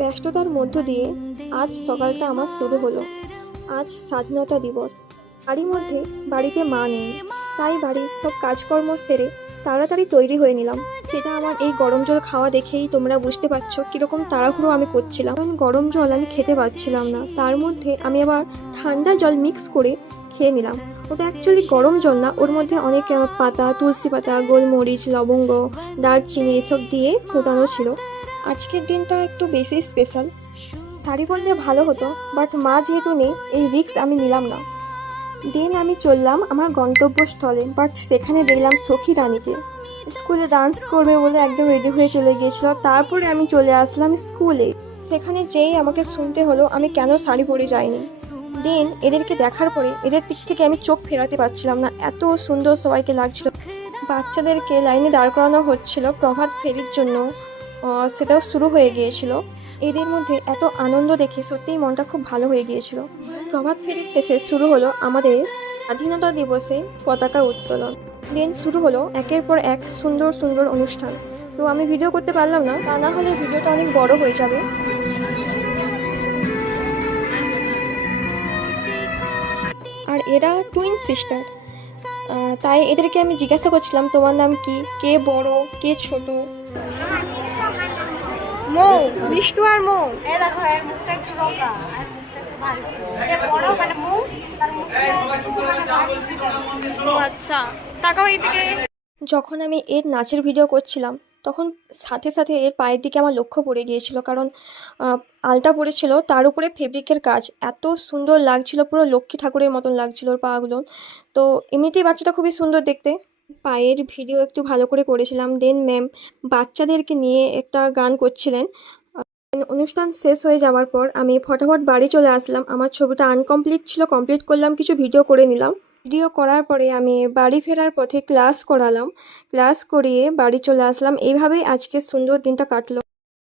ব্যস্ততার মধ্য দিয়ে আজ সকালটা আমার শুরু হলো। আজ স্বাধীনতা দিবস। তারই মধ্যে বাড়িতে মা নেই, তাই বাড়ির সব কাজকর্ম সেরে তাড়াতাড়ি তৈরি হয়ে নিলাম। সেটা আমার এই গরম জল খাওয়া দেখেই তোমরা বুঝতে পারছো কীরকম তাড়াহুড়ো আমি করছিলাম, কারণ গরম জল আমি খেতে পারছিলাম না। তার মধ্যে আমি আবার ঠান্ডা জল মিক্স করে খেয়ে নিলাম। ওটা অ্যাকচুয়ালি গরম জল না, ওর মধ্যে অনেক পাতা, তুলসী পাতা, গোলমরিচ, লবঙ্গ, দারচিনি এসব দিয়ে ফোটানো ছিল। আজকের দিনটা একটু বেশি স্পেশাল। শাড়ি পরলে ভালো হতো, বাট মা যেহেতু নেই, এই রিস্ক আমি নিলাম না। দেন আমি চললাম আমার গন্তব্যস্থলে, বাট সেখানে দেখলাম সখী রানীকে। স্কুলে ডান্স করবে বলে একদম রেডি হয়ে চলে গিয়েছিল। তারপরে আমি চলে আসলাম স্কুলে। সেখানে যেই আমাকে শুনতে হলো আমি কেন শাড়ি পরে যাইনি। দেন এদেরকে দেখার পরে এদের দিক থেকে আমি চোখ ফেরাতে পারছিলাম না, এত সুন্দর সবাইকে লাগছিল। বাচ্চাদেরকে লাইনে দাঁড় করানো হচ্ছিল প্রভাত ফেরির জন্য, সেটাও শুরু হয়ে গিয়েছিল। এদের মধ্যে এত আনন্দ দেখে সত্যিই মনটা খুব ভালো হয়ে গিয়েছিল। প্রভাত ফেরির শেষে শুরু হলো আমাদের স্বাধীনতা দিবসে পতাকা উত্তোলন। দেন শুরু হলো একের পর এক সুন্দর সুন্দর অনুষ্ঠান। তো আমি ভিডিও করতে পারলাম না, তা না হলে ভিডিওটা অনেক বড় হয়ে যাবে। আর এরা টুইন সিস্টার, তাই এদেরকে আমি জিজ্ঞাসা করছিলাম তোমার নাম কি, কে বড় কে ছোট। মৌ, বিষ্ণু আর মৌ। দেখো এর মুখটা একটু রোগা আর মুখটা একটু ভারী ছিল। যে বড় মানে মুখ তার মুখটা একটু মানে ভারী ছিল। আচ্ছা, তাকাও এইদিকে। যখন আমি এর নাচের ভিডিও করছিলাম তখন সাথে সাথে এর পায়ের দিকে আমার লক্ষ্য পড়ে গিয়েছিল, কারণ আলতা পড়েছিল, তার উপরে ফেব্রিকের কাজ এত সুন্দর লাগছিল, পুরো লক্ষ্মী ঠাকুরের মতন লাগছিল ওর পাগুলো। তো এমনিতেই বাচ্চাটা খুবই সুন্দর দেখতে। পায়ের ভিডিও একটু ভালো করে করেছিলাম। দেন ম্যাম বাচ্চাদেরকে নিয়ে একটা গান করছিলেন। অনুষ্ঠান শেষ হয়ে যাওয়ার পর আমি ফটাফট বাড়ি চলে আসলাম। আমার ছবিটা আনকমপ্লিট ছিল, কমপ্লিট করলাম, কিছু ভিডিও করে নিলাম। ভিডিও করার পরে আমি বাড়ি ফেরার পথে ক্লাস করালাম, ক্লাস করিয়ে বাড়ি চলে আসলাম। এইভাবেই আজকের সুন্দর দিনটা কাটলো।